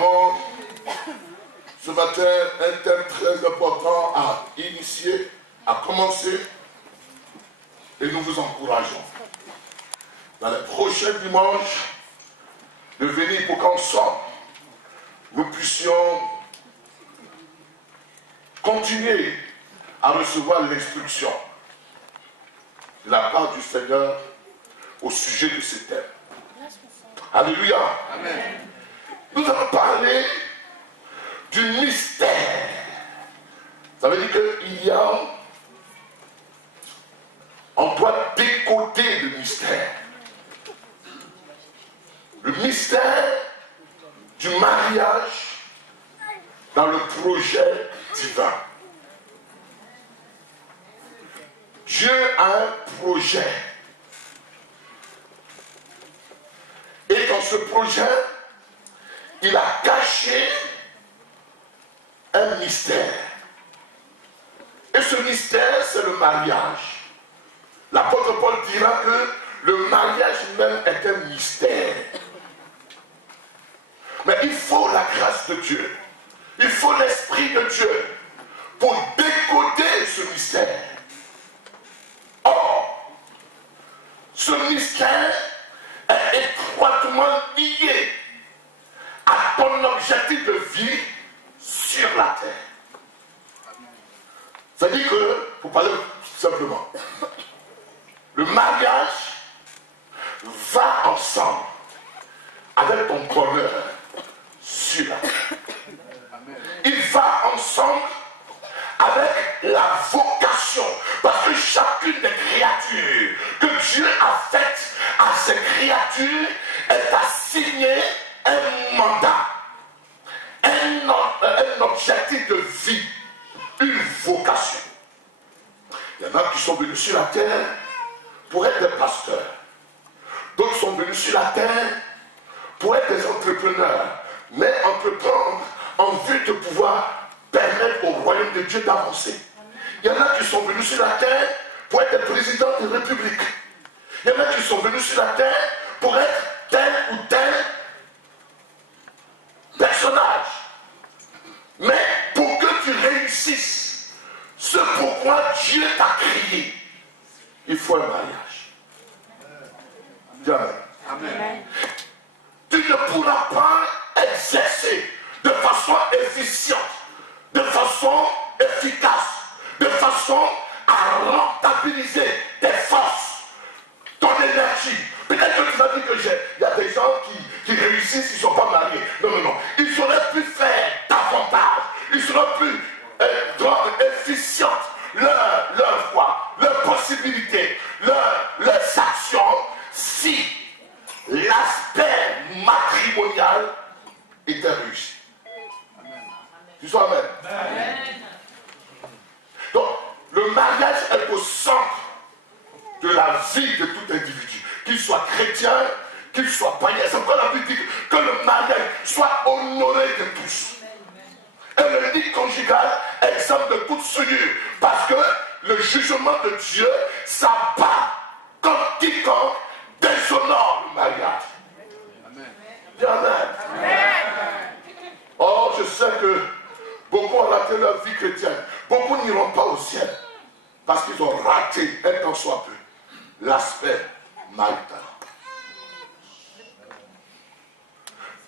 avons ce matin un thème très important à initier, à commencer, et nous vous encourageons dans les prochains dimanches de venir pour qu'ensemble nous puissions continuer à recevoir l'instruction de la part du Seigneur au sujet de ces thèmes. Alléluia. Amen. Nous allons parler du mystère. Ça veut dire qu'il y a, on doit décoder le mystère. Le mystère du mariage dans le projet divin. Dieu a un projet. Et dans ce projet, il a caché un mystère. Et ce mystère, c'est le mariage. L'apôtre Paul dira que le mariage même est un mystère. Mais il faut la grâce de Dieu. Il faut l'Esprit de Dieu pour décoder ce mystère. Or, ce mystère est étroitement lié à ton objectif de vie sur la terre. C'est-à-dire que, pour parler simplement, le mariage va ensemble avec ton bonheur sur la terre. Il va ensemble avec la vocation, parce que chacune des créatures que Dieu a faites à ces créatures est assigné un mandat, un objectif de vie, une vocation. Il y en a qui sont venus sur la terre pour être des pasteurs. D'autres sont venus sur la terre pour être des entrepreneurs, mais entreprendre en vue de pouvoir permettre au royaume de Dieu d'avancer. Il y en a qui sont venus sur la terre pour être des présidents de république. Il y en a qui sont venus sur la terre pour être tel ou tel personnage. Mais pour que tu réussisses ce pourquoi Dieu t'a créé, il faut un mariage. Dis Amen. Amen. Tu ne pourras pas exercer de façon efficiente, de façon efficace, de façon à rentabiliser tes forces, ton énergie. Peut-être que tu as dit que il y a des gens qui réussissent, ils ne sont pas mariés. Non, non, non. Ils auraient pu faire davantage. Ils auraient pu rendre efficiente leur foi, leurs possibilités, leurs actions, si l'aspect matrimonial était réussi. Tu sois Amen. Amen. Donc, le mariage est au centre de la vie de tout individu, qu'il soit chrétien, qu'il soit païen. C'est pourquoi la Bible dit que le mariage soit honoré de tous. Et le lit conjugal est exemple de toute souillure, parce que le jugement de Dieu s'abat comme quiconque déshonore le mariage. Amen. Dis Amen. Amen. Or, je sais que beaucoup ont raté leur vie chrétienne. Beaucoup n'iront pas au ciel parce qu'ils ont raté, un tant soit peu, l'aspect marital.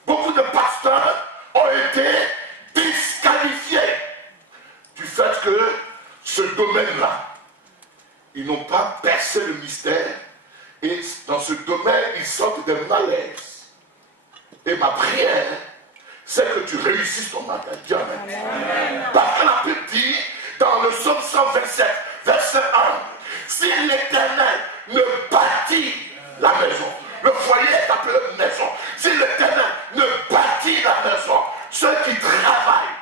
Beaucoup de pasteurs ont été disqualifiés du fait que ce domaine-là, ils n'ont pas percé le mystère et dans ce domaine, ils sentent des malaises. Et ma prière, c'est que tu réussisses ton mariage. Dis Amen. Parce que la Bible dit, dans le psaume 127, verset 1, si l'Éternel ne bâtit la maison, le foyer est appelé maison. Si l'Éternel ne bâtit la maison, ceux qui travaillent,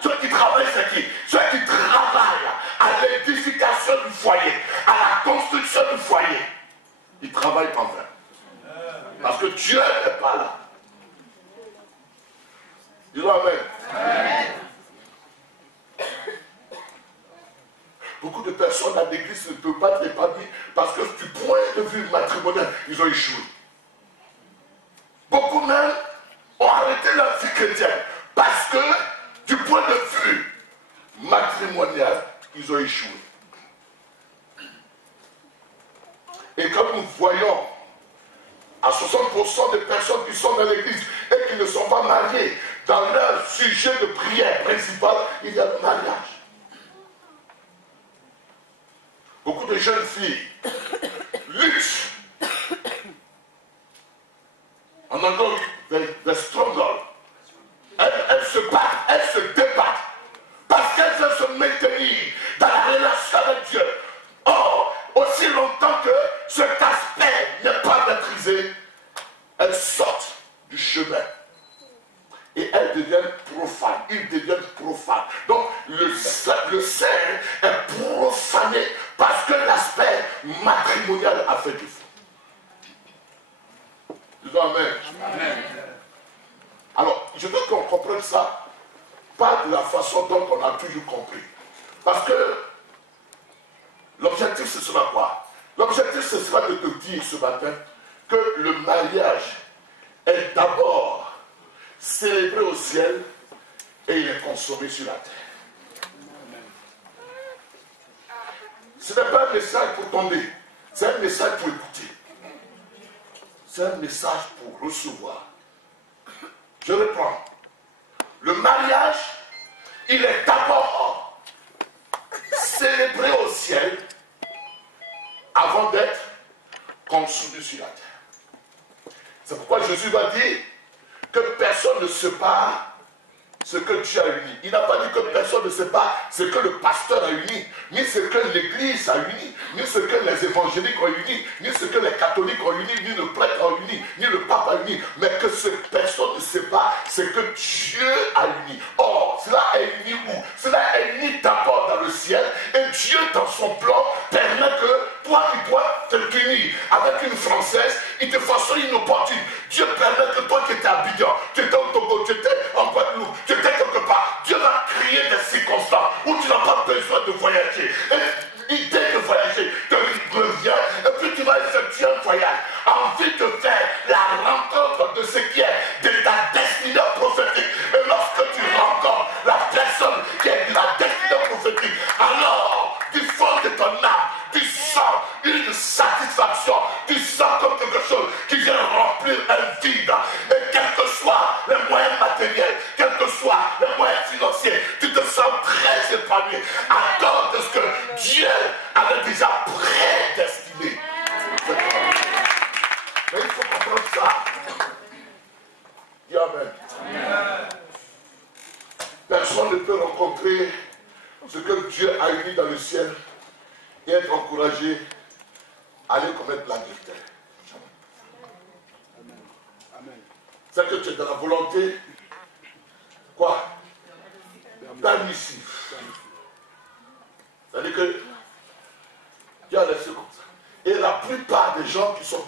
ceux qui travaillent, c'est qui? Ceux qui travaillent à l'édification du foyer, à la construction du foyer, ils travaillent en vain. Parce que Dieu n'est pas là. Dis Amen. Amen. Beaucoup de personnes à l'église ne peuvent pas être épanouies parce que du point de vue matrimonial, ils ont échoué. Beaucoup même ont arrêté leur vie chrétienne matrimonial, ils ont échoué. Et quand nous voyons à 60% des personnes qui sont dans l'église et qui ne sont pas mariées, dans leur sujet de prière principal, il y a le mariage. Beaucoup de jeunes filles luttent. En anglais, they struggle. Elles se battent, elles se débattent. Parce qu'elles veulent se maintenir dans la relation avec Dieu. Or, aussi longtemps que cet aspect n'est pas maîtrisé, elles sortent du chemin. Et elles deviennent profanes. Ils deviennent profanes. Donc, le sein est profané parce que l'aspect matrimonial a fait défaut. Disons amen. Amen. Alors, je veux qu'on comprenne ça, pas de la façon dont on a toujours compris. Parce que l'objectif, ce sera quoi? L'objectif, ce sera de te dire ce matin que le mariage est d'abord célébré au ciel et il est consommé sur la terre. Ce n'est pas un message pour tomber, c'est un message pour écouter. C'est un message pour recevoir. Je reprends. Le mariage, il est d'abord célébré au ciel avant d'être consommé sur la terre. C'est pourquoi Jésus va dire que personne ne sépare ce que Dieu a uni. Il n'a pas dit que personne ne sépare ce que le pasteur a uni, ni ce que l'église a uni, ni ce que les évangéliques ont uni, ni ce que les catholiques ont uni, ni le prêtre a uni, ni le pape a uni, mais que personne ne sépare ce que Dieu a uni. Or, cela est uni où? Cela est uni d'abord dans le ciel, et Dieu, dans son plan, permet que toi qui dois te unir avec une Française, il te façonne inopportune. Dieu permet que toi qui étais à Abidjan, tu étais au Togo, tu étais en Guadeloupe, tu étais quelque part, Dieu va créer des circonstances où tu n'as pas besoin de voyager. Et l'idée de voyager te revient, et puis tu vas effectuer un voyage en vue de faire la rencontre de ce qui est de ta destinée prophétique. Et lorsque tu rencontres la personne qui est de la destinée prophétique, alors du fond de ton âme, tu sens une satisfaction, tu sens comme quelque chose qui vient remplir un vide. Et quels que soient les moyens matériels, quels que soient les moyens financiers, tu te sens très épanoui à cause de ce que Dieu avait déjà prédestiné. Mais il faut comprendre ça. Dis amen. Personne ne peut rencontrer ce que Dieu a uni dans le ciel et être encouragé à aller commettre l'adultère. C'est que tu es dans la volonté, quoi? Permissive. C'est-à-dire que Dieu a laissé comme ça. Et la plupart des gens qui sont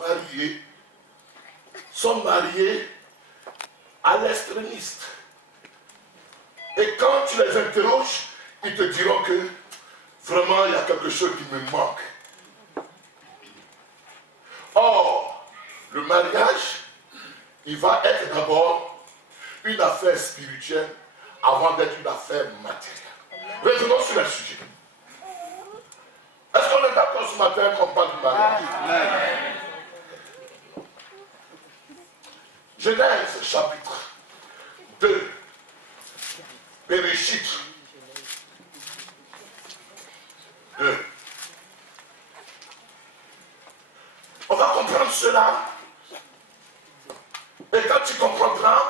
mariés à l'extrémiste. Et quand tu les interroges, ils te diront que vraiment il y a quelque chose qui me manque. Or, le mariage, il va être d'abord une affaire spirituelle avant d'être une affaire matérielle. Revenons sur le sujet. Est-ce qu'on est d'accord ce matin qu'on parle du mariage? Amen. Genèse chapitre 2, Bereshit 2. On va comprendre cela. Et quand tu comprendras,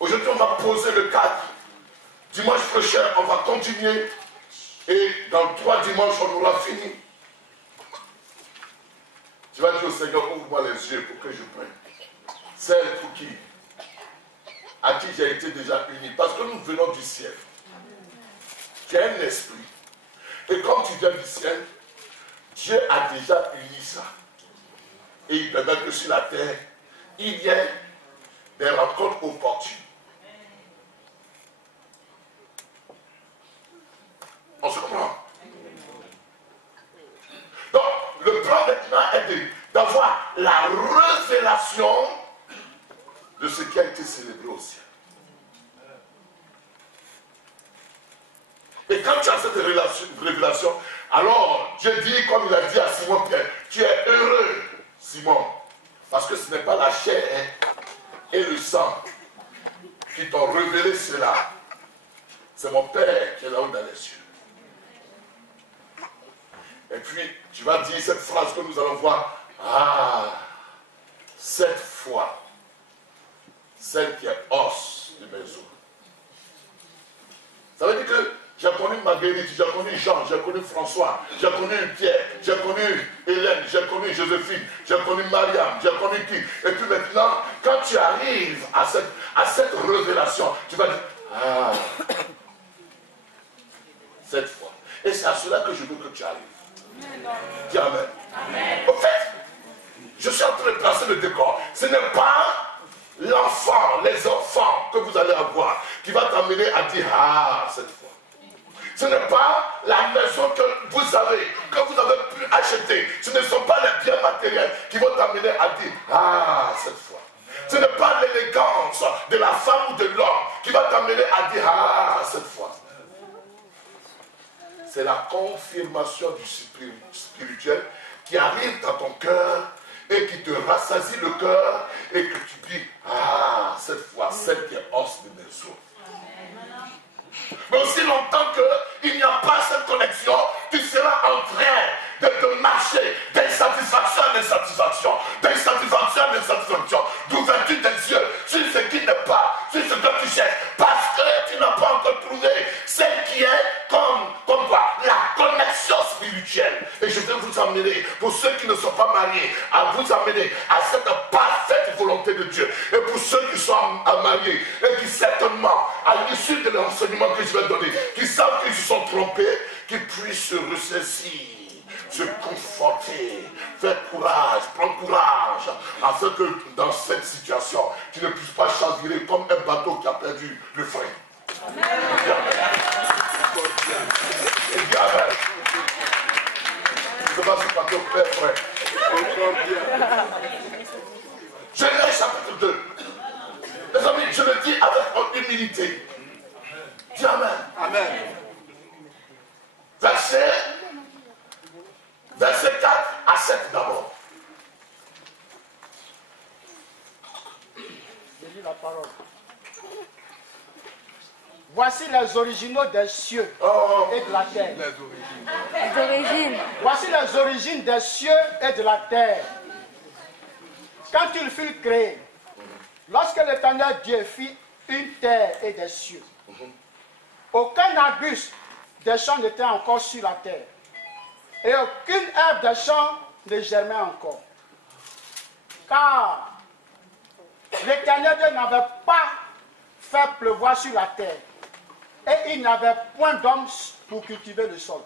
aujourd'hui on va poser le cadre. Dimanche prochain, on va continuer. Et dans 3 dimanches, on aura fini. Tu vas dire au Seigneur, ouvre-moi les yeux pour que je prenne. Celle pour qui? À qui j'ai été déjà uni. Parce que nous venons du ciel. Tu as un esprit. Et comme tu viens du ciel, Dieu a déjà uni ça. Et il permet que sur la terre, il y ait des rencontres opportunes. On se comprend? Donc, le plan maintenant est d'avoir la révélation de ce qui a été célébré au ciel. Et quand quand tu as cette révélation, alors Dieu dit, comme il a dit à Simon Pierre, tu es heureux, Simon, parce que ce n'est pas la chair et le sang qui t'ont révélé cela. C'est mon Père qui est là-haut dans les cieux. Et puis, tu vas dire cette phrase que nous allons voir. Ah, cette foi, celle qui est os de mes os. Ça veut dire que j'ai connu Marguerite, j'ai connu Jean, j'ai connu François, j'ai connu Pierre, j'ai connu Hélène, j'ai connu Joséphine, j'ai connu Mariam, j'ai connu qui. Et puis maintenant, quand tu arrives à cette révélation, tu vas dire, ah, cette foi. Et c'est à cela que je veux que tu arrives. Dis Amen. Amen. En fait, je suis en train de placer le décor. Ce n'est pas l'enfant, les enfants que vous allez avoir qui va t'amener à dire, ah, cette foi. Ce n'est pas la maison que vous avez pu acheter. Ce ne sont pas les biens matériels qui vont t'amener à dire, ah, cette foi. Ce n'est pas l'élégance de la femme ou de l'homme qui va t'amener à dire, ah, cette foi. C'est la confirmation du spirituel qui arrive dans ton cœur et qui te rassasie le cœur et que tu dis, ah, cette foi, celle qui est os de mes os. Mais aussi longtemps qu'il n'y a pas cette connexion, tu seras en train de te marcher d'insatisfaction en insatisfaction, d'insatisfaction en insatisfaction, d'ouverture des yeux sur ce qui n'est pas, sur ce que tu cherches, parce que tu n'as pas encore trouvé celle qui est comme quoi, la connexion spirituelle. Et je vais vous amener, pour ceux qui ne sont pas mariés, à vous amener à cette parfaite volonté de Dieu. Et pour ceux qui sont mariés et qui certainement, à l'issue de l'enseignement que je vais donner, qui savent qu'ils se sont trompés, qu'ils puissent se ressaisir, se conforter, faire courage, prendre courage, afin que dans cette situation, tu ne puisses pas chavirer comme un bateau qui a perdu le frein. Amen. Et dis Amen. Je ne sais pas si bateau perd frein. Genèse chapitre 2. Les amis, je le dis avec humilité. Dis Amen. Amen. Verset 4 à 7 d'abord. Je lis la parole. Voici les originaux des cieux et de la terre. Les origines. Voici les origines des cieux et de la terre. Quand ils furent créés, lorsque l'Éternel Dieu fit une terre et des cieux, aucun arbuste des champs n'était encore sur la terre, et aucune herbe des champs ne germait encore. Car l'Éternel Dieu n'avait pas fait pleuvoir sur la terre, et il n'avait point d'homme pour cultiver le sol.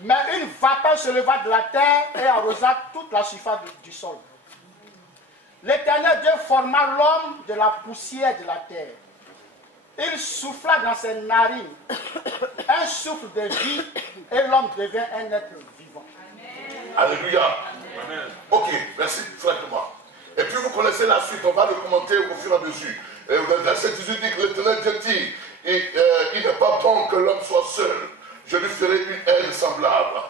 Mais une vapeur se leva de la terre et arrosa toute la surface du sol. L'Éternel Dieu forma l'homme de la poussière de la terre. Il souffla dans ses narines un souffle de vie et l'homme devint un être vivant. Alléluia. Amen. Ok, merci franchement. Et puis vous connaissez la suite, on va le commenter au fur et à mesure. Verset 18 dit que l'Éternel Dieu dit, il n'est pas bon que l'homme soit seul. Je lui ferai une aile semblable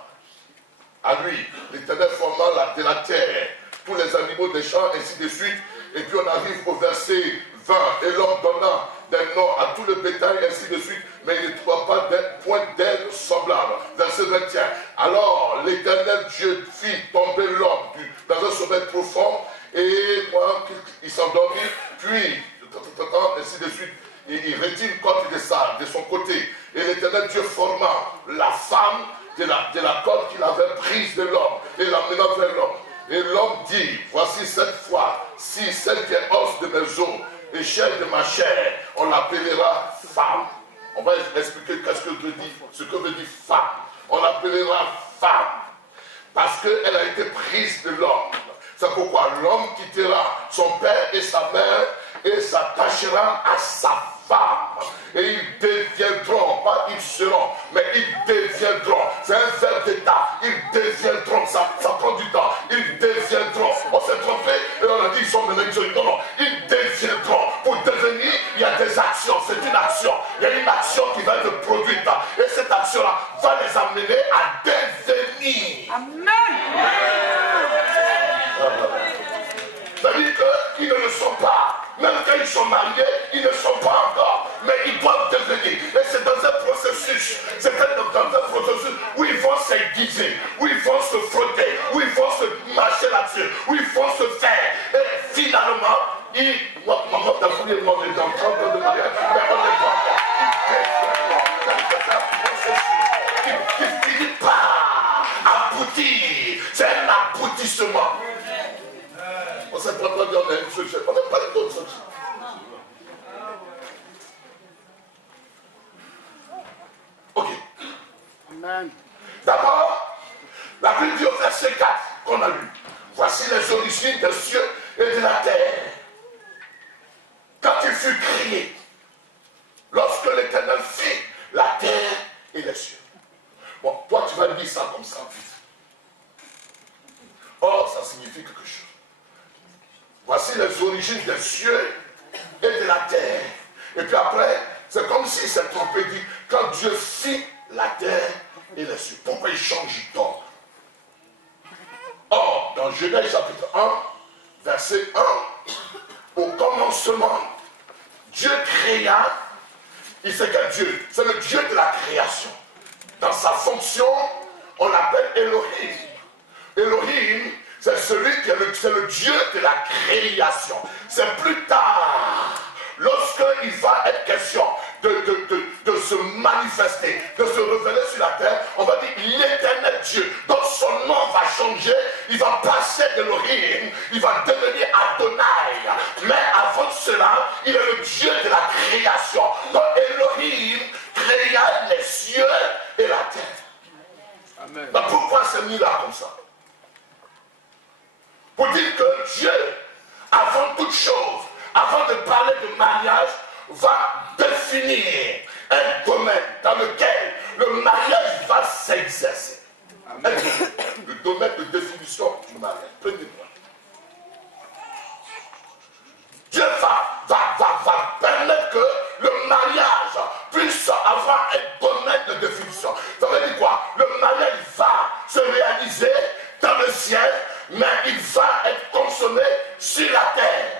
à lui. L'Éternel forma de la terre tous les animaux des champs, ainsi de suite. Et puis on arrive au verset 20. Et l'homme donna des noms à tout le bétail, ainsi de suite. Mais il ne trouva pas point d'aile semblable. Verset 21. Alors l'Éternel Dieu fit tomber l'homme dans un sommeil profond. Et il s'endormit. Puis, ainsi de suite. Il retire une corde de sable de son côté. Et l'Éternel Dieu forma la femme de la corde qu'il avait prise de l'homme et l'amena vers l'homme. Et l'homme dit, voici cette fois, si celle qui est os de mes os et chair de ma chair, on l'appellera femme. On va expliquer ce que veut dire femme. On l'appellera femme. Parce qu'elle a été prise de l'homme. C'est pourquoi l'homme quittera son père et sa mère et s'attachera à sa femme. Et ils deviendront, pas ils seront, mais ils deviendront. C'est un verbe d'état. Ils deviendront. Ça prend du temps. Ils deviendront. On s'est trompé et on a dit ils sont maintenant. Non, non. Ils deviendront. Pour devenir, il y a des actions. C'est une action. Il y a une action qui va être révélation-là va les amener à devenir. Amen. C'est-à-dire qu'ils ne le sont pas. Même quand ils sont mariés, ils ne sont pas encore. Mais ils doivent devenir. Et c'est dans un processus. C'est dans un processus où ils vont s'aiguiser, où ils vont se frotter, où ils vont se marcher là-dessus, où ils vont se faire. Et finalement, maman t'a voulu demander dans 30 ans de mariage, mais on n'est pas encore. C'est un processus qui ne finit pas aboutir. C'est un aboutissement. On ne sait pas dire on a une seule chose. On n'a pas d'autres choses. Ok. Amen. D'abord, la Bible dit au verset 4 qu'on a lu. Voici les origines des cieux et de la terre. Quand il fut créé, lorsque l'Éternel fit la terre et les cieux. Bon, toi tu vas dire ça comme ça vite. Or, ça signifie quelque chose. Voici les origines des cieux et de la terre. Et puis après, c'est comme s'il s'est trompé, dit, quand Dieu fit la terre et les cieux. Pourquoi il change d'ordre? Or, dans Genèse chapitre 1, verset 1, au commencement, Dieu créa, il sait quel Dieu? C'est le Dieu de la création. Dans sa fonction, on l'appelle Elohim. Elohim, c'est celui qui est c'est le Dieu de la création. C'est plus tard, lorsqu'il va être question de se manifester, de se révéler sur la terre, on va dire l'Éternel Dieu. Donc son nom va changer, il va passer d'Elohim, il va devenir Adonai. Mais avant cela, il est le Dieu de la création. Donc Elohim créa les cieux et la terre. Amen. Mais pourquoi c'est mis là comme ça? Pour dire que Dieu, avant toute chose, avant de parler de mariage, va définir un domaine dans lequel le mariage va s'exercer. Le domaine de définition du mariage. Prenez-moi. Dieu va permettre que le mariage puisse avoir un domaine de définition. Ça veut dire quoi? Le mariage va se réaliser dans le ciel, mais il va être consommé sur la terre.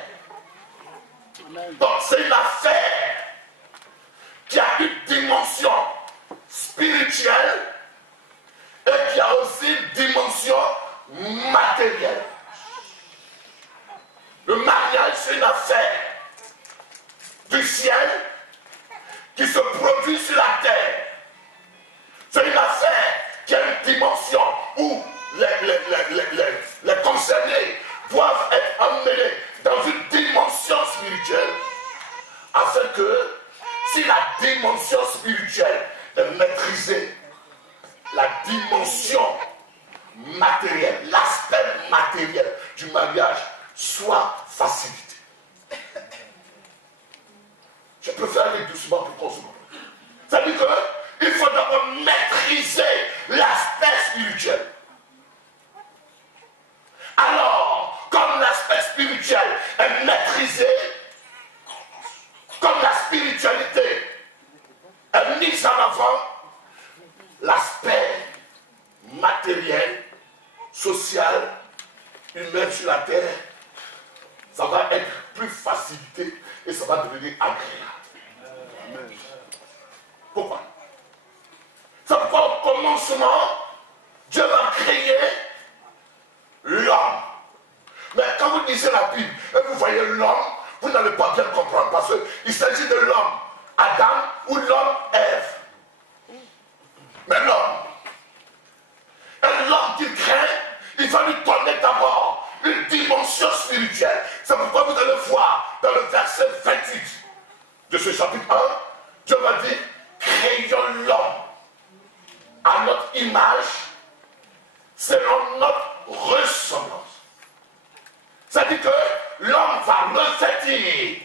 Donc c'est une affaire qui a une dimension spirituelle et qui a aussi une dimension matérielle. Le mariage, c'est une affaire du ciel qui se produit sur la terre. C'est une affaire qui a une dimension où les concernés doivent être emmenés dans une dimension spirituelle afin que si la dimension spirituelle est maîtrisée, la dimension matérielle, l'aspect matériel du mariage soit facilité. Je préfère aller doucement pour qu'on se comprenne. Ça veut dire qu'il faut d'abord maîtriser l'aspect spirituel. Alors, comme l'aspect spirituel est maîtrisé, comme la spiritualité est mise en avant, l'aspect matériel, social, humain sur la terre, ça va être plus facilité et ça va devenir agréable. Pourquoi? C'est pourquoi au commencement, Dieu va créer l'homme. Mais quand vous lisez la Bible et vous voyez l'homme, vous n'allez pas bien comprendre parce qu'il s'agit de l'homme Adam ou l'homme Ève. Mais l'homme, et l'homme qu'il crée, il va lui donner d'abord une dimension spirituelle. C'est pourquoi vous allez voir dans le verset 28 de ce chapitre 1, Dieu va dire, créons l'homme à notre image, selon notre ressemblance. C'est-à-dire que l'homme va revêtir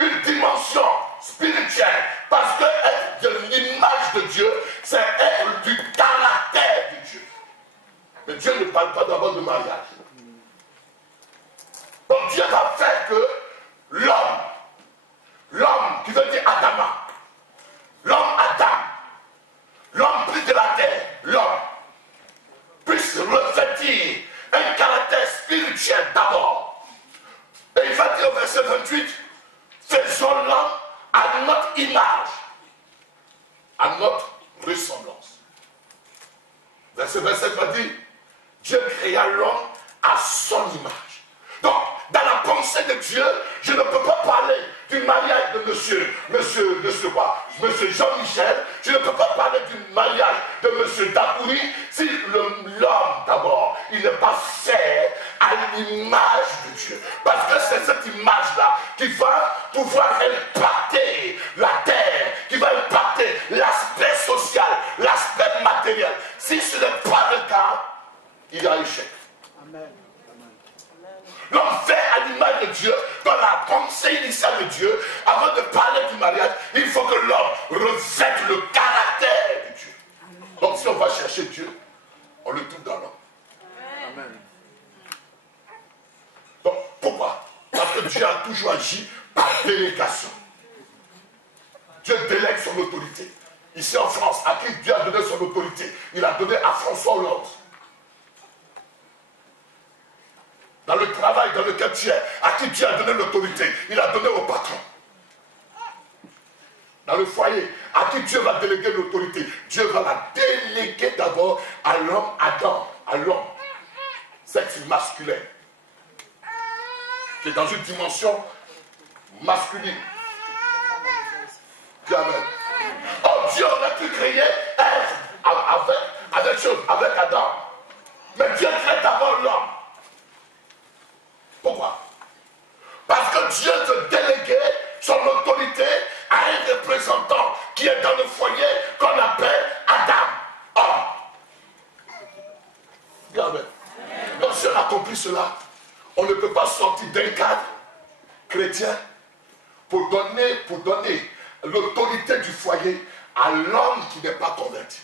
une dimension spirituelle parce que être de l'image de Dieu, c'est être du caractère de Dieu. Mais Dieu ne parle pas d'abord de mariage. Donc Dieu va faire que l'homme qui veut dire Adama, l'homme Adam, l'homme à notre ressemblance. Verset 27 va dire, Dieu créa l'homme à son image. Donc, dans la pensée de Dieu, je ne peux pas parler du mariage de monsieur Jean-Michel, je ne peux pas parler du mariage de monsieur Dakouri si l'homme d'abord, il n'est pas fait à l'image de Dieu. Parce que c'est cette image-là qui va pouvoir impacter la terre, qui va impacter l'aspect social, l'aspect matériel. Si ce n'est pas le cas, il y a échec. Amen. L'homme fait à l'image de Dieu, dans la pensée initiale de Dieu, avant de parler du mariage, il faut que l'homme revête le caractère de Dieu. Donc si on va chercher Dieu, on le trouve dans l'homme. Amen. Donc pourquoi? Parce que Dieu a toujours agi par délégation. Dieu délègue son autorité. Ici en France, à qui Dieu a donné son autorité? Il a donné à François Hollande. Dans le travail dans lequel tu es, à qui Dieu a donné l'autorité, il a donné au patron. Dans le foyer, à qui Dieu va déléguer l'autorité, Dieu va la déléguer d'abord à l'homme Adam, à l'homme, sexe masculin, qui est dans une dimension masculine. Amen. Oh, Dieu aurait pu créer Ève avec Adam. Mais Dieu crée d'abord l'homme. Pourquoi? Parce que Dieu veut déléguer son autorité à un représentant qui est dans le foyer qu'on appelle Adam, homme. Amen. Donc si on accomplit cela, on ne peut pas sortir d'un cadre chrétien pour donner l'autorité du foyer à l'homme qui n'est pas converti.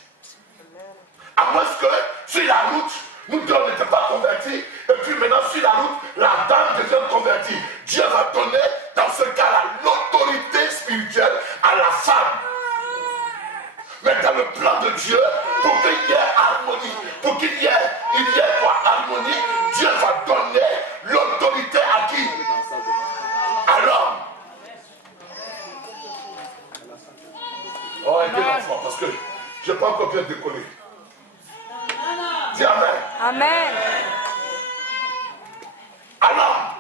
À moins que sur la route, nous deux on n'était pas convertis, et puis maintenant sur la route, la dame devient convertie. Dieu va donner dans ce cas-là l'autorité spirituelle à la femme. Mais dans le plan de Dieu, pour qu'il y ait harmonie, pour qu'il y ait harmonie, Dieu va donner l'autorité à qui? À l'homme. Oh, et quel enfant, parce que je n'ai pas encore bien décollé. Dis Amen. Amen. Alors,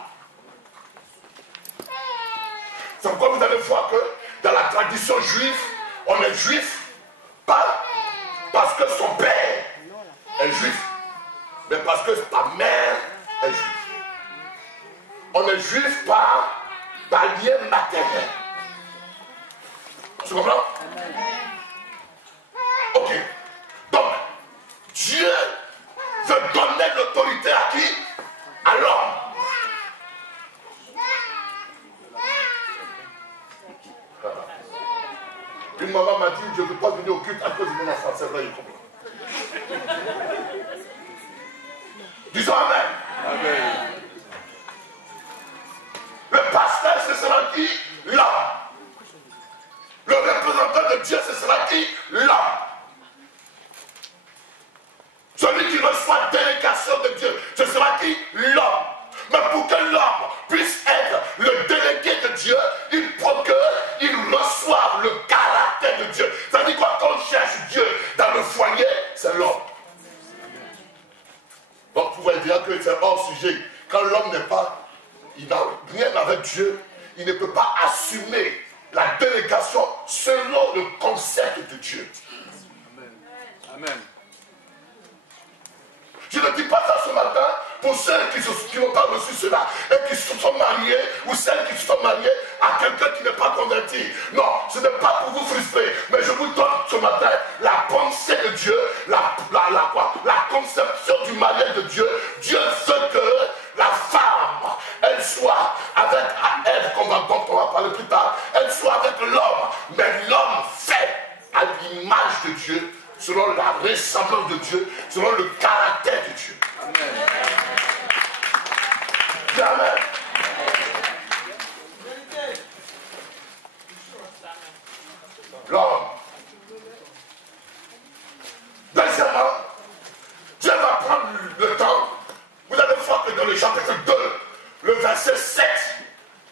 c'est pourquoi vous allez voir que dans la tradition juive, on est juif, pas parce que son père est juif, mais parce que sa mère est juive. On est juif par lien maternel. Tu comprends? Ok. Donc, Dieu veut donner l'autorité à qui? À l'homme. Une maman m'a dit, je ne veux pas venir au culte à cause de mon enfant. C'est vrai, il comprend. Disons Amen. Amen. Le pasteur, ce sera qui? L'homme. Le représentant de Dieu, ce sera qui? L'homme. Celui qui reçoit délégation de Dieu, ce sera qui? L'homme. Mais pour que l'homme puisse être le délégué de Dieu, il faut qu'il reçoive le caractère de Dieu. Ça dit quoi? Quand on cherche Dieu dans le foyer, c'est l'homme. Donc vous pouvez dire que c'est hors sujet. Quand l'homme n'est pas, il n'a rien avec Dieu, il ne peut pas assumer la délégation selon le concept de Dieu. Amen. Amen. Je ne dis pas ça ce matin pour ceux qui n'ont pas reçu cela et qui se sont mariés ou celles qui se sont mariées à quelqu'un qui n'est pas converti. Non, ce n'est pas pour vous frustrer, mais je vous donne ce matin la pensée de Dieu, la conception du mariage de Dieu. Dieu veut que la femme, elle soit avec Ève, dont on va parler plus tard, elle soit avec l'homme, mais l'homme fait à l'image de Dieu, selon la ressemblance de Dieu, selon le caractère de Dieu. Amen. Amen. L'homme. Deuxièmement, Dieu va prendre le temps. Vous allez voir que dans le chapitre 2, le verset 7,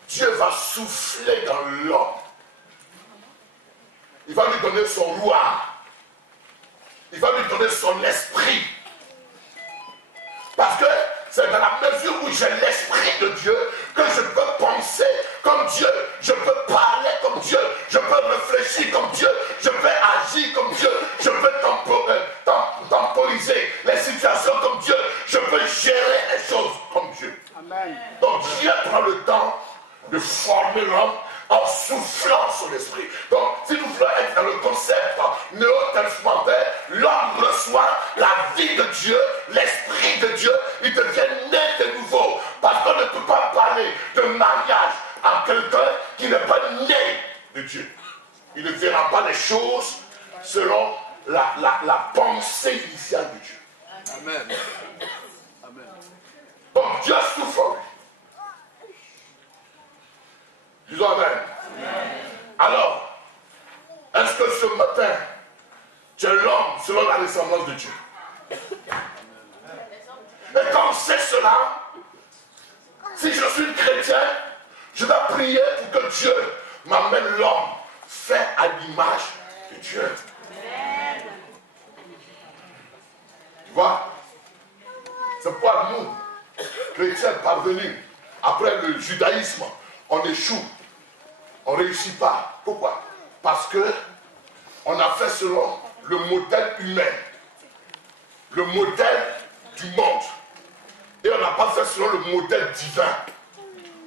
Dieu va souffler dans l'homme. Il va lui donner son roi. il va lui donner son esprit. Parce que c'est dans la mesure où j'ai l'esprit de Dieu que je peux penser comme Dieu, je peux parler comme Dieu, je peux réfléchir comme Dieu, je peux agir comme Dieu, je peux temporiser les situations comme Dieu, je peux gérer les choses comme Dieu. Amen. Donc Dieu prend le temps de former l'homme en soufflant son esprit. Donc, si nous voulons être dans le concept néo-testamentaire, l'homme reçoit la vie de Dieu, l'esprit de Dieu, il devient né de nouveau. Parce qu'on ne peut pas parler de mariage à quelqu'un qui n'est pas né de Dieu. Il ne verra pas les choses selon la pensée initiale de Dieu. Amen. Amen. Donc, Dieu souffre en lui. Disons Amen. Alors, est-ce que ce matin, tu es l'homme selon la ressemblance de Dieu? Et quand c'est cela, si je suis chrétien, je dois prier pour que Dieu m'amène l'homme fait à l'image de Dieu. Tu vois? C'est pourquoi nous, chrétiens parvenus, après le judaïsme, on échoue. On ne réussit pas. Pourquoi? Parce que on a fait selon le modèle humain, le modèle du monde. Et on n'a pas fait selon le modèle divin.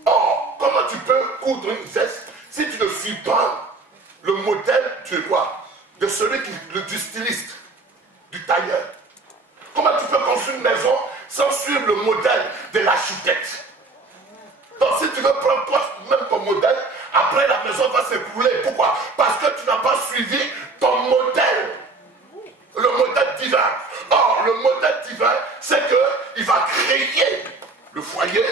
Or, comment tu peux coudre une veste si tu ne suis pas le modèle de quoi? De celui du styliste, du tailleur. Comment tu peux construire une maison sans suivre le modèle de l'architecte? Donc si tu veux prendre toi-même ton modèle, après la maison va s'écrouler. Pourquoi? Parce que tu n'as pas suivi ton modèle. Le modèle divin. Or, le modèle divin, c'est qu'il va créer le foyer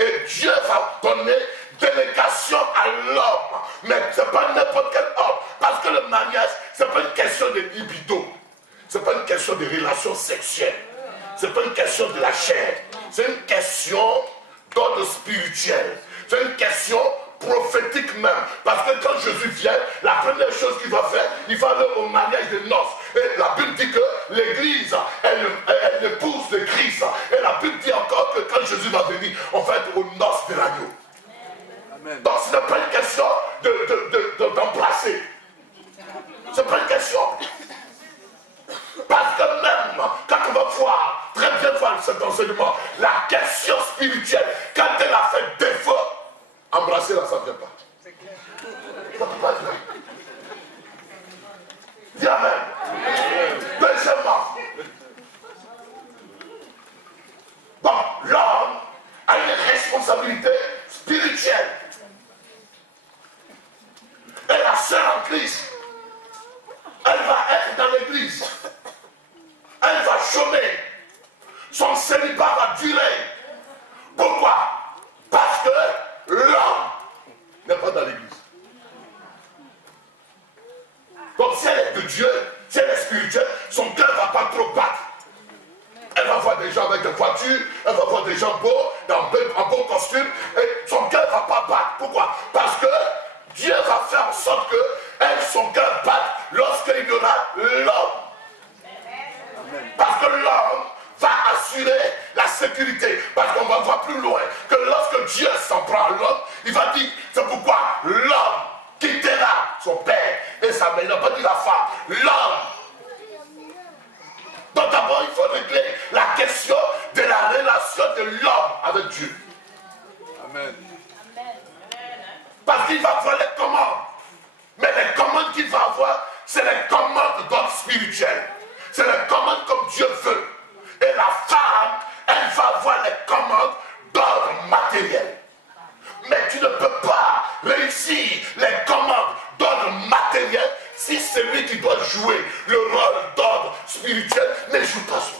et Dieu va donner délégation à l'homme. Mais ce n'est pas n'importe quel homme. Parce que le mariage, ce n'est pas une question de libido. Ce n'est pas une question de relations sexuelles. Ce n'est pas une question de la chair. C'est une question d'ordre spirituel. C'est une question prophétique même. Parce que quand Jésus vient, la première chose qu'il va faire, il va aller au mariage de noces. Et la Bible dit que l'Église, elle épouse le Christ. Et la Bible dit encore que quand Jésus va venir, on va être aux noces de l'agneau. Donc ce n'est pas une question d'embrasser. Ce n'est pas une question. Parce que même quand on va voir, très bien voir cet enseignement, la question spirituelle, quand elle a fait défaut, embrasser là, ça ne vient pas. Ça ne peut pas venir. Dis Amen. Deuxièmement, bon, l'homme a une responsabilité spirituelle. Et la sœur en Christ, elle va être dans l'église. Elle va chômer. Son célibat va durer. Pourquoi? Parce que l'homme n'est pas dans l'église. Donc si elle est de Dieu, si elle est spirituelle, son cœur ne va pas trop battre. Elle va voir des gens avec des voitures, elle va voir des gens beaux, en beau costume, et son cœur ne va pas battre. Pourquoi? Parce que Dieu va faire en sorte que son cœur batte lorsqu'il y aura l'homme. Parce que l'homme va assurer la sécurité. Parce qu'on va voir plus loin que lorsque Dieu s'en prend à l'homme, il va dire, c'est pourquoi l'homme quittera son père et sa mère. Il n'a pas dit la femme, l'homme. Donc d'abord, il faut régler la question de la relation de l'homme avec Dieu. Amen. Parce qu'il va avoir les commandes. Mais les commandes qu'il va avoir, c'est les commandes d'ordre spirituel. C'est les commandes comme Dieu veut. Et la femme, elle va avoir les commandes d'ordre matériel. Mais tu ne peux pas réussir les commandes d'ordre matériel si celui qui doit jouer le rôle d'ordre spirituel ne joue pas son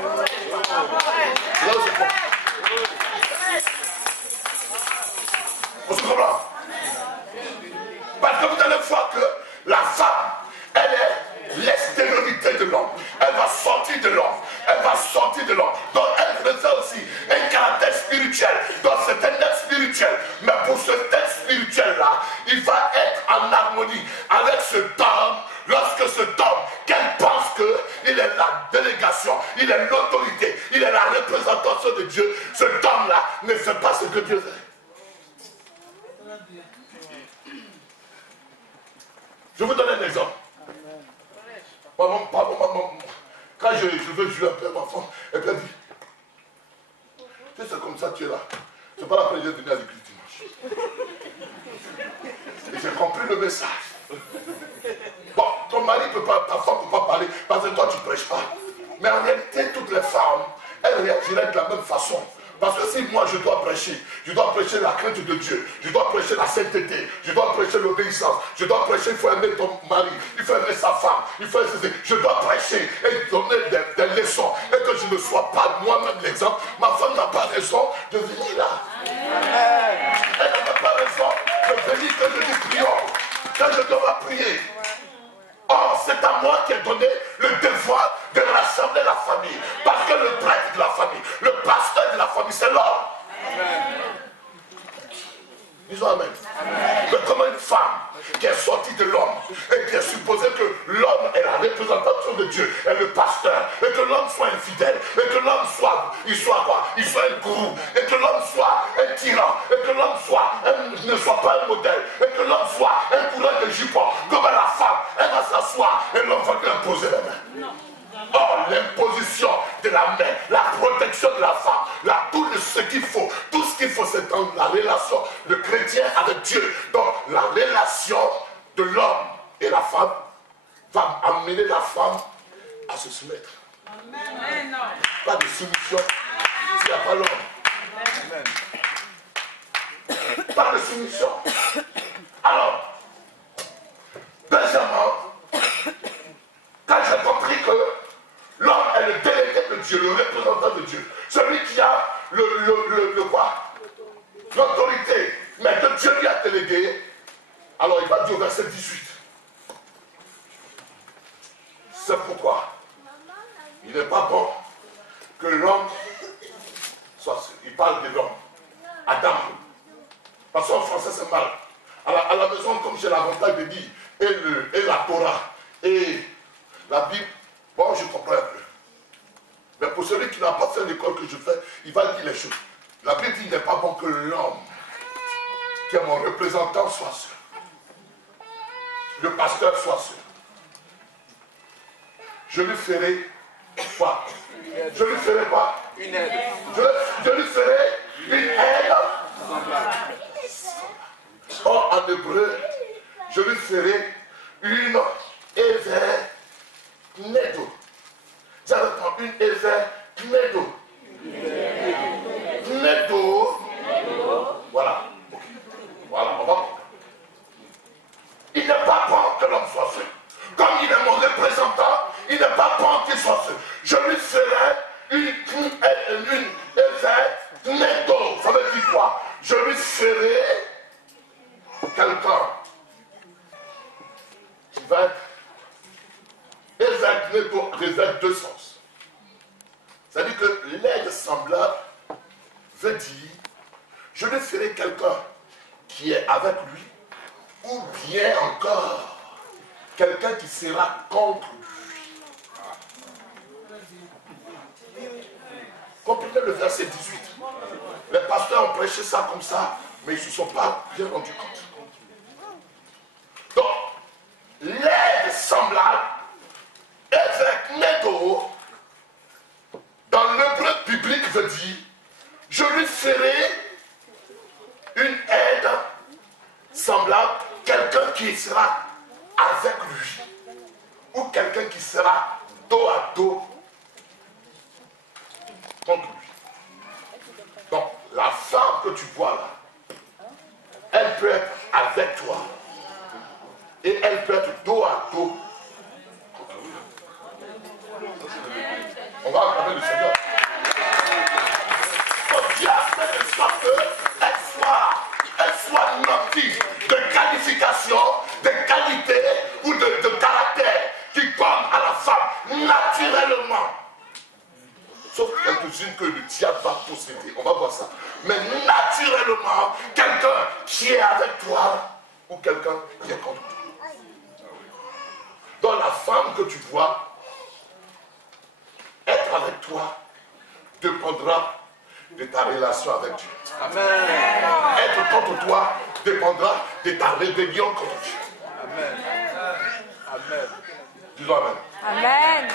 rôle. On se comprend? Parce que vous allez voir que la femme, elle est l'extériorité de l'homme. Elle va sortir de l'homme. Elle va sortir de l'homme. Donc elle présente aussi un caractère spirituel. Donc c'est un être spirituel. Mais pour ce être spirituel-là, il va être en harmonie avec cet homme. Lorsque cet homme, qu'elle pense que révélation, il est l'autorité, il est la représentation de Dieu. Cet homme-là ne fait pas ce que Dieu fait. Je vous donne un exemple. Quand je veux jouer un peu ma femme, elle me dit, tu sais, c'est comme ça tu es là. C'est pas la peine de venir à l'église dimanche. Et j'ai compris le message. Bon, ton mari ne peut pas, ta femme ne peut pas parler parce que toi tu ne prêches pas. Mais en réalité, toutes les femmes, elles réagiraient de la même façon. Parce que si moi je dois prêcher la crainte de Dieu, je dois prêcher la sainteté, je dois prêcher l'obéissance, je dois prêcher, il faut aimer ton mari, il faut aimer sa femme, il faut aimer, je dois prêcher et donner des leçons, et que je ne sois pas moi-même l'exemple. Ma femme n'a pas raison de venir là. Elle n'a pas raison de venir que je dis prions, quand je dois prier. Or, c'est à moi qui ai donné le devoir de rassembler la famille. Parce que le prêtre de la famille, le pasteur de la famille, c'est l'homme. Disons amen. Mais comment une femme qui est sortie de l'homme et qui est supposée que l'homme est la représentation de Dieu, est le pasteur, et que l'homme soit infidèle, et que l'homme soit, il soit quoi? Il soit un gourou, et que l'homme soit un tyran, et que l'homme ne soit pas un modèle, et que l'homme soit un courant de jupon, comme la femme, elle va s'asseoir, et l'homme va lui imposer la main. Or, l'imposition de la main, la protection de la femme, tout ce qu'il faut, c'est dans la relation, le chrétien avec Dieu. Donc, la relation de l'homme et la femme va amener la femme à se soumettre. Amen. Pas de soumission s'il n'y a pas l'homme. Pas de soumission. Alors, deuxièmement, quand j'ai compris que l'homme est le délégué de Dieu, le représentant de Dieu, celui qui a le quoi? L'autorité, mais que Dieu lui a délégué, alors il va dire au verset 18. C'est pourquoi il n'est pas bon que l'homme soit seul. Il parle de l'homme, Adam. Parce qu'en français c'est mal. À la maison, comme j'ai l'avantage de dire, et la Torah, et la Bible, bon, je comprends un peu. Mais pour celui qui n'a pas fait l'école que je fais, il va dire les choses. La Bible dit qu'il n'est pas bon que l'homme, qui est mon représentant, soit seul. Le pasteur soit seul. Je lui ferai quoi? Je lui ferai quoi? Une aide. Je lui ferai une aide. Or, en hébreu, je lui ferai une Nedo. J'attends une Nedo. Nedo. Voilà. Voilà, on va comprendre. Il n'est pas bon que l'homme soit seul. Comme il est mon représentant, il n'est pas bon qu'il soit seul. Je lui ferai une Nedo. Ça veut dire quoi? Je lui ferai quelqu'un qui va être Nedo révèle deux sens. C'est-à-dire que l'aide semblable veut dire je lui ferai quelqu'un qui est avec lui, ou bien encore quelqu'un qui sera contre lui. Comprenez le verset 18. Les pasteurs ont prêché ça comme ça, mais ils ne se sont pas bien rendus compte. Donc, l'aide semblable, avec Nedo, dans l'hébreu biblique veut dire, je lui ferai une aide semblable, quelqu'un qui sera avec lui, ou quelqu'un qui sera dos à dos contre lui. Donc, la femme que tu vois là, elle peut être avec toi, et elle peut être dos à dos contre lui. On va acclamer le Seigneur. Donc, Dieu a fait de sorte qu'elle soit nantie de qualification, de qualité ou de caractère qui donne à la femme naturellement. Sauf quelques-unes que le diable va posséder. On va voir ça. Mais naturellement, quelqu'un qui est avec toi ou quelqu'un qui est contre toi. Dans la femme que tu vois, elle toi dépendra de ta relation avec Dieu. Amen. Être contre toi dépendra de ta rébellion contre Dieu. Amen. Amen. Dis-le Amen. Amen.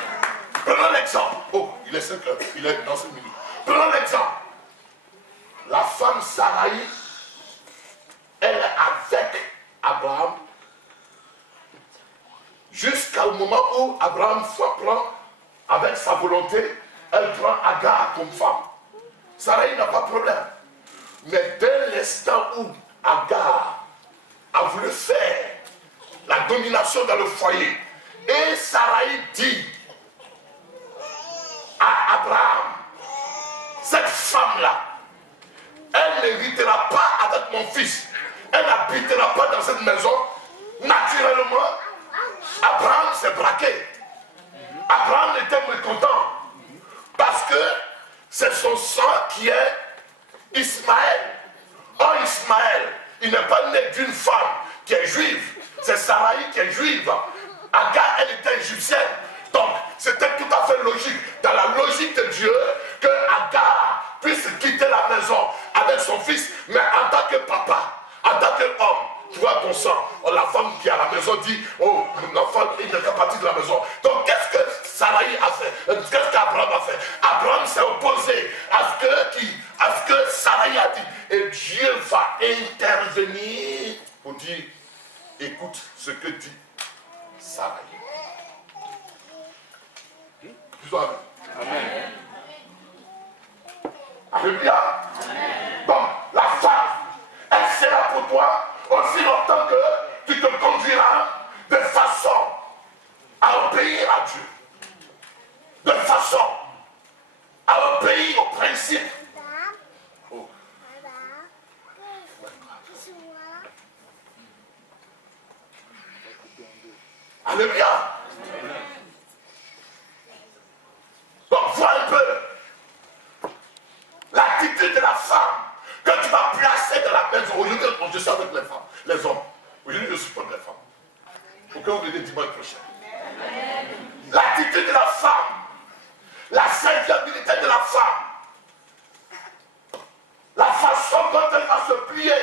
Prenons l'exemple. Oh, il est 5 heures. Il est dans 5 minutes. Prenons l'exemple. La femme Sarai, elle est avec Abraham jusqu'au moment où Abraham prend, avec sa volonté, elle prend Agar comme femme. Sarai n'a pas de problème. Mais dès l'instant où Agar a voulu faire la domination dans le foyer, et Sarai dit à Abraham, cette femme-là, elle n'héritera pas avec mon fils, elle n'habitera pas dans cette maison. Naturellement, Abraham s'est braqué. Abraham était mécontent parce que c'est son sang qui est Ismaël. Or Ismaël, il n'est pas né d'une femme qui est juive, c'est Sarai qui est juive. Agar, elle était égyptienne. Donc, c'était tout à fait logique, dans la logique de Dieu, que Agar puisse quitter la maison avec son fils, mais en tant que papa, en tant qu'homme, tu vois ton sang. La femme qui est à la maison dit, oh, l'enfant, il n'est pas parti de la maison. Donc, qu'est-ce que Sarai a fait? Qu'est-ce qu'Abraham a fait? Abraham s'est opposé à ce que Sarai a dit. Et Dieu va intervenir pour dire, écoute ce que dit Sarai. Amen. Amen. Alléluia. Donc, la femme, elle sera pour toi aussi longtemps que tu te conduiras de façon à obéir à Dieu. De façon à obéir aux principes. Oh. Alléluia. Donc, vois un peu l'attitude de la femme que tu vas placer dans la maison. Aujourd'hui, je suis avec les femmes, les hommes. Aujourd'hui, je supporte les femmes. Pour que vous venez dimanche prochain. L'attitude de la femme, la serviabilité de la femme, la façon dont elle va se plier,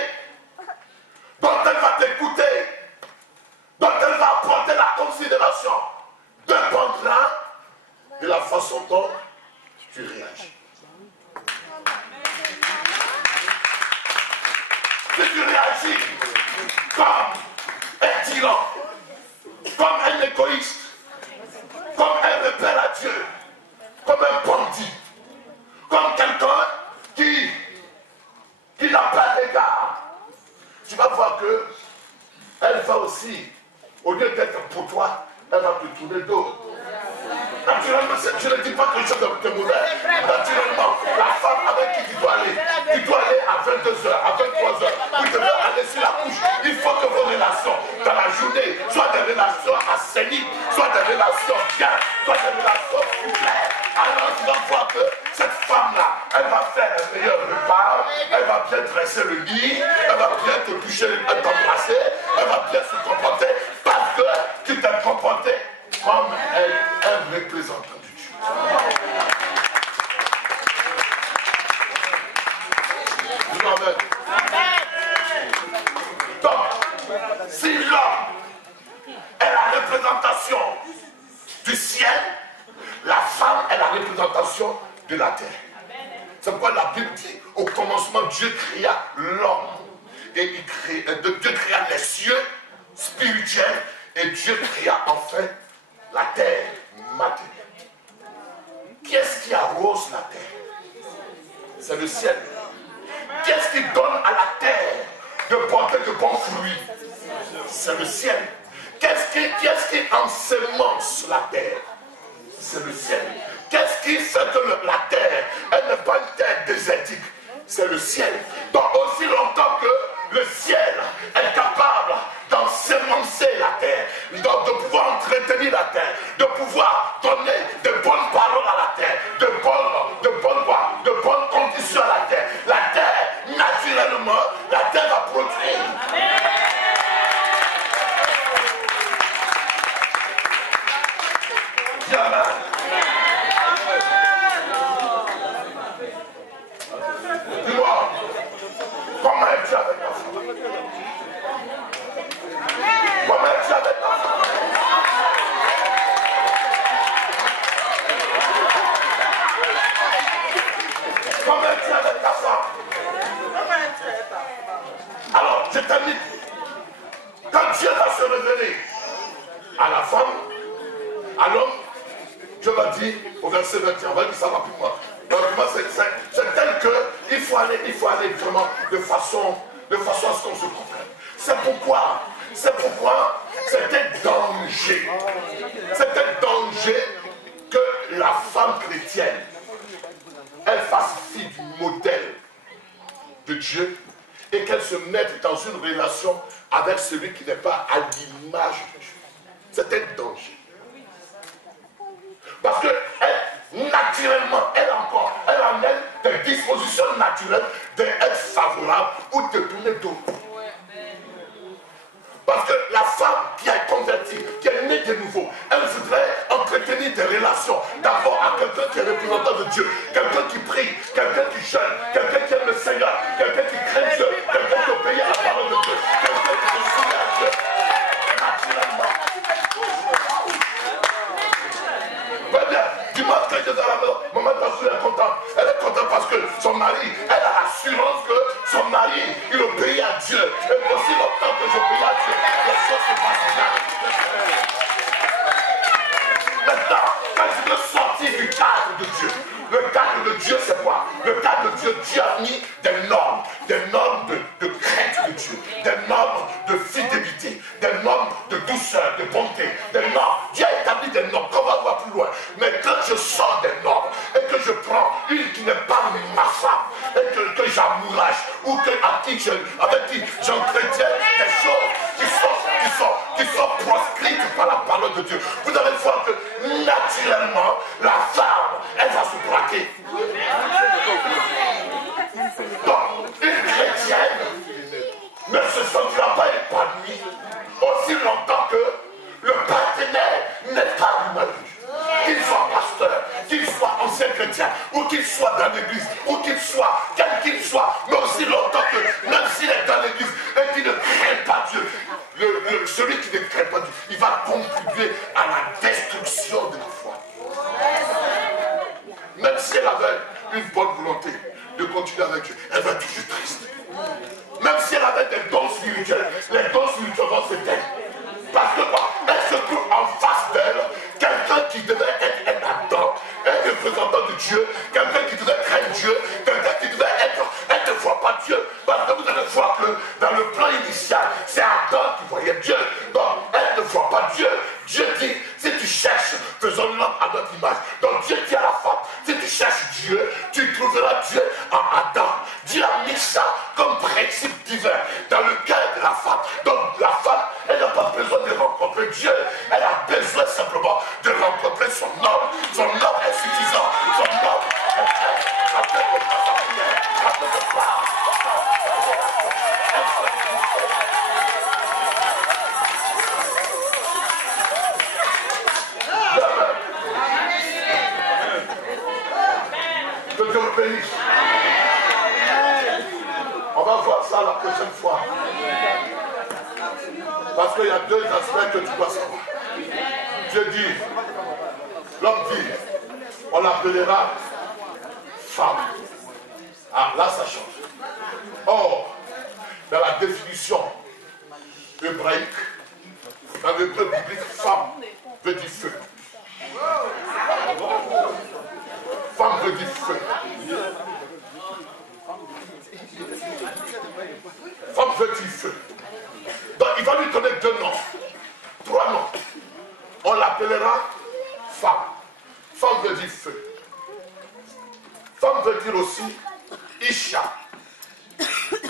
dont elle va t'écouter, dont elle va apporter la considération, dépendra de la façon dont tu réagis. Si tu réagis comme un tyran, comme un égoïste, comme un rebelle à Dieu, comme un bandit, comme quelqu'un qui n'a pas d'égard, tu vas voir que elle va aussi, au lieu d'être pour toi, elle va te tourner le dos. Naturellement, je ne dis pas que je suis mauvais. Naturellement, la femme avec qui tu dois aller à 22h, à 23h, vous devez aller sur la couche. Il faut que vos relations dans la journée soient des relations assainies, soient des relations bien, soient des relations complètes. Alors tu vas voir que cette femme-là, elle va faire un meilleur repas, elle va bien dresser le lit, elle va bien te toucher, t'embrasser, elle va bien se comporter parce que tu t'es comporté comme un représentant de Dieu. Amen. Donc, si l'homme est la représentation du ciel, la femme est la représentation de la terre. C'est pourquoi la Bible dit, au commencement, Dieu créa l'homme. Et Dieu créa les cieux spirituels et Dieu créa enfin la terre matérielle. Qui est-ce qui arrose la terre? C'est le ciel. Qui est-ce qui donne à la terre de porter de bons fruits? C'est le ciel. Qui est-ce qui ensemence la terre? C'est le ciel. Qu'est-ce qui fait que la terre, elle n'est pas une terre désertique? C'est le ciel. Donc aussi longtemps que le ciel est capable d'ensemencer la terre, donc de pouvoir entretenir la terre, de pouvoir donner de bonnes paroles à la terre, de bonnes conditions à la terre, naturellement, la terre va produire. Amen. Comment tu es avec ta femme? Comment tu es avec ta femme? Alors, je termine. Quand Dieu va se révéler à la femme, à l'homme, Dieu va dire au verset 21, on va dire ça rapidement. C'est tel que il faut aller vraiment de façon à ce qu'on se comprenne. C'est pourquoi c'est un danger. C'est un danger que la femme chrétienne, elle fasse fi du modèle de Dieu et qu'elle se mette dans une relation avec celui qui n'est pas à l'image de Dieu. C'est un danger. Parce que naturellement, elle en elle des dispositions naturelles d'être favorable ou de tourner dos. Parce que la femme qui est convertie, qui est née de nouveau, elle voudrait entretenir des relations d'abord à quelqu'un qui est représentant de Dieu, quelqu'un qui prie, quelqu'un qui jeûne, quelqu'un qui aime le Seigneur, quelqu'un qui craint Dieu, quelqu'un qui obéit à la parole de Dieu, quelqu'un qui se souvient à Dieu. Naturellement. Dimanche, quand je suis à la maison, maman Tassou est contente. Elle est contente parce que son mari, elle a l'assurance que son mari, il obéit à Dieu. Et aussi longtemps que j'obéis à Dieu, les choses se passent bien. Maintenant, quand je veux sortir du cadre de Dieu, le cadre de Dieu, c'est quoi? Le cadre de Dieu, Dieu a mis des normes de crainte de Dieu, des normes de fidélité, des normes de douceur, de bonté, des normes. Dieu a établi des normes, qu'on va voir plus loin. Mais quand je sors des normes et que je prends une qui n'est pas ma femme, et que j'amourage, ou avec qui j'entretiens des choses qui sont proscrites par la parole de Dieu, vous allez voir que naturellement, la femme, elle va se braquer. Donc, une chrétienne ne se sentira pas épanouie aussi longtemps que le partenaire n'est pas humain. Qu'il soit pasteur, qu'il soit ancien chrétien, ou qu'il soit dans l'église, ou qu'il soit, quel qu'il soit, mais aussi longtemps que, même s'il est dans l'église et qu'il ne craint pas Dieu, celui qui ne craint pas Dieu, il va contribuer à la destruction de la foi. Même si elle avait une bonne volonté de continuer avec Dieu, elle va être toujours triste. Même si elle avait des dons spirituels, les dons spirituels vont s'éteindre. Parce que quoi? Elle se trouve en face d'elle quelqu'un qui devait être un Adam, un représentant de Dieu, quelqu'un qui devait craindre Dieu, quelqu'un qui devait être, elle ne voit pas Dieu. Parce que vous allez voir que dans le plan initial, c'est Adam qui voyait Dieu. Donc elle ne voit pas Dieu. Dieu dit, si tu cherches, faisons l'homme à notre image. Donc Dieu dit à la femme, si tu cherches Dieu, tu trouveras Dieu en Adam. Dieu a mis ça comme principe divin dans le cœur de la femme. Donc la femme, elle n'a pas besoin de rencontrer Dieu. Elle a besoin simplement de rencontrer son homme. Son homme est suffisant. Son homme est fait. Après de faire sa prière, après de voir. Que Dieu vous bénisse. On va voir ça la prochaine fois. Parce qu'il y a deux aspects que tu dois savoir. Dieu dit, l'homme dit, on l'appellera femme. Ah, là ça change. Or, dans la définition hébraïque, dans l'hébreu biblique, femme veut dire feu. Femme veut dire feu. Femme veut dire feu. Donc il va lui donner deux noms. Trois noms. On l'appellera femme. Femme veut dire feu. Femme veut dire aussi Isha.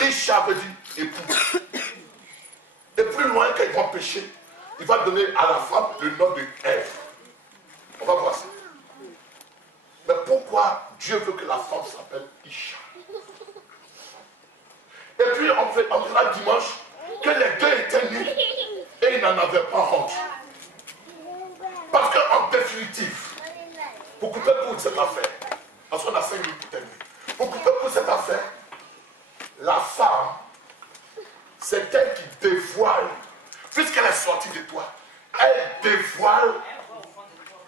Isha veut dire époux. Et plus loin, quand ils vont pécher, il va donner à la femme le nom de Ève. On va voir ça. Mais pourquoi Dieu veut que la femme s'appelle Isha? Et puis on verra dimanche que les deux étaient nus et ils n'en avaient pas honte. Parce qu'en définitive, pour couper pour cette affaire, parce qu'on a 5 minutes pour terminer, pour couper pour cette affaire, la femme c'est elle qui dévoile. Puisqu'elle est sortie de toi, elle dévoile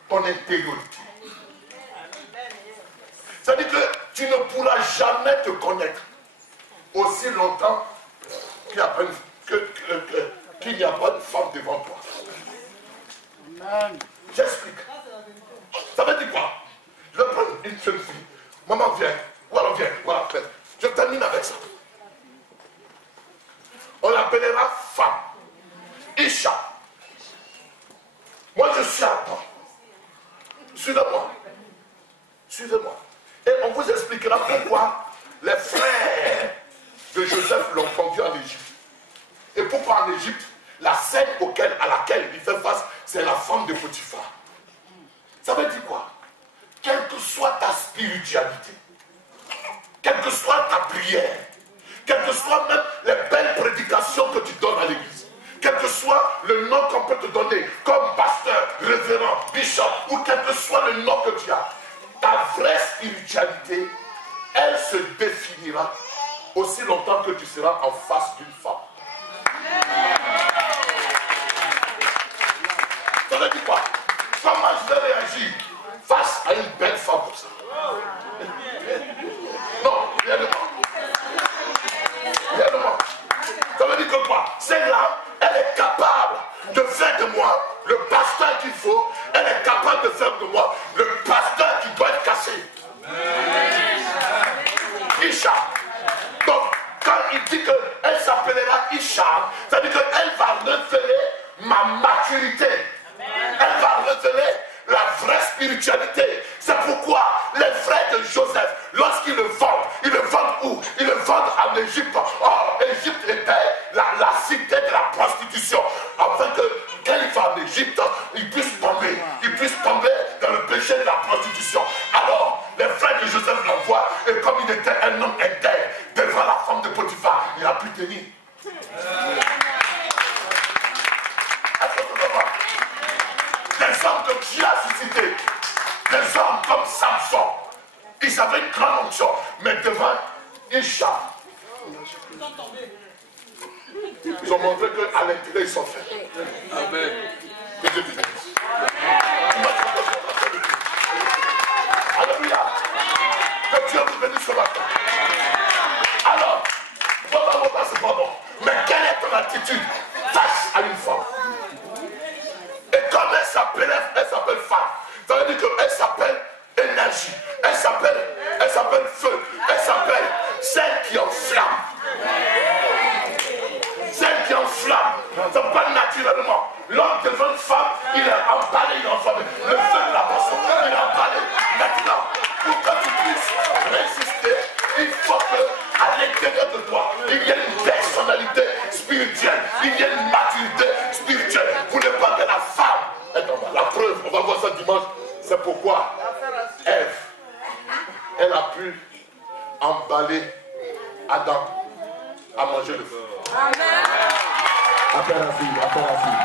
ton intériorité. C'est-à-dire que tu ne pourras jamais te connaître aussi longtemps qu'il n'y a pas une femme devant toi. J'explique. Ça veut dire quoi? Je vais prendre une jeune fille. Maman vient. Voilà, viens. Voilà, je termine avec ça. On l'appellera femme. Isha. Moi, je suis à toi. Suivez-moi. Suivez-moi. Et on vous expliquera pourquoi les frères de Joseph l'ont conduit en Égypte. Et pourquoi en Égypte, la scène à laquelle il fait face, c'est la femme de Potiphar. Ça veut dire quoi? Quelle que soit ta spiritualité, quelle que soit ta prière, quelles que soient même les belles prédications que tu donnes à l'église, quel que soit le nom qu'on peut te donner, comme pasteur, révérend, bishop, ou quel que soit le nom que tu as, ta vraie spiritualité, elle se définira aussi longtemps que tu seras en face d'une femme. Ça veut dire quoi? Comment je vais réagir face à une belle femme comme ça? Non, rien de moi. Rien de moi. Ça veut dire que quoi? Celle-là, elle est capable de faire de moi le pasteur qu'il faut. Elle est capable de faire de moi le pasteur qui doit être cassé. Isha. Donc, quand il dit qu'elle s'appellera Isha, ça veut dire qu'elle va révéler ma maturité. Elle va révéler la vraie spiritualité. C'est pourquoi les frères de Joseph, lorsqu'ils le vendent, ils le vendent où? Ils le vendent en Égypte. Or, Égypte était la cité de la prostitution. Afin que, quand il va en Égypte, il puisse tomber dans le péché de la prostitution. Alors, les frères de Joseph l'envoient, et comme il était un homme intègre devant la femme de Potiphar, il a pu tenir. Des hommes que Dieu a suscités, des hommes comme Samson, ils avaient une grande onction, mais devant Isha, ils ont montré qu'à l'intérieur ils sont faits. Amen. Alléluia. Que Dieu vous bénisse ce matin. Alors, c'est pas bon. Mais quelle est ton attitude face à une femme? Et comme elle s'appelle femme, ça veut dire qu'elle s'appelle énergie, elle s'appelle feu, elle s'appelle celle qui enflamme. Celle qui enflamme, c'est pas naturellement. L'homme devant une femme, il est emballé, il est enflammé. Le feu de la passion, il est emballé. Maintenant, pour que tu puisses résister, il faut qu'à l'intérieur de toi, il y ait une personnalité spirituelle, il y ait une maturité spirituelle. Vous ne pas que la femme est en bas. La preuve, on va voir ça dimanche, c'est pourquoi Ève, elle a pu emballer Adam à manger le feu. Amen. Appelle la fille, appelle la fille.